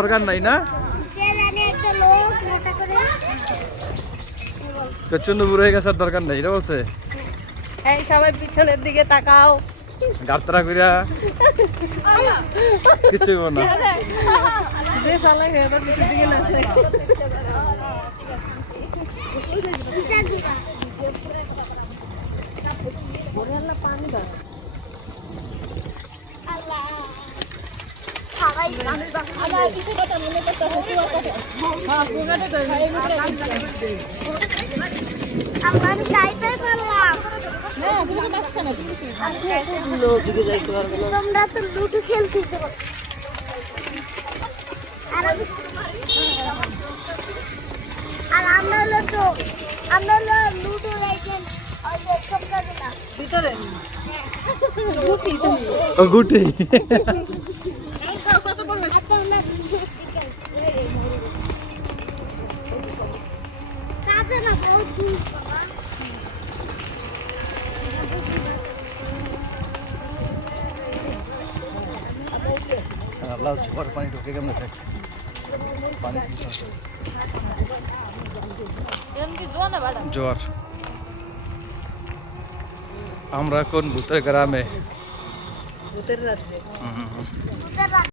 দরকার নাই না? প্রচন্ড বুড়ো হয়ে গেছে, আর দরকার নাই এটা বলছে। এই সবাই পিছনের দিকে তাকাও। গাড়তরা কইরা কিছু না। যে সালাই হয়ে আবার পিছন দিকে নাচে। পানি দাও। তোমরা তো লুডো খেলতেছো আর আমরা হলো লুডো লাইছেন ভিতরে ও গুটি। কাজে না বহুত দূর আল্লাহ ঝড় পানি ঢুকে কেমন পানি জ্বর। আমরা কোন ভূতের গ্রামে? ভূতের রাজ্যে।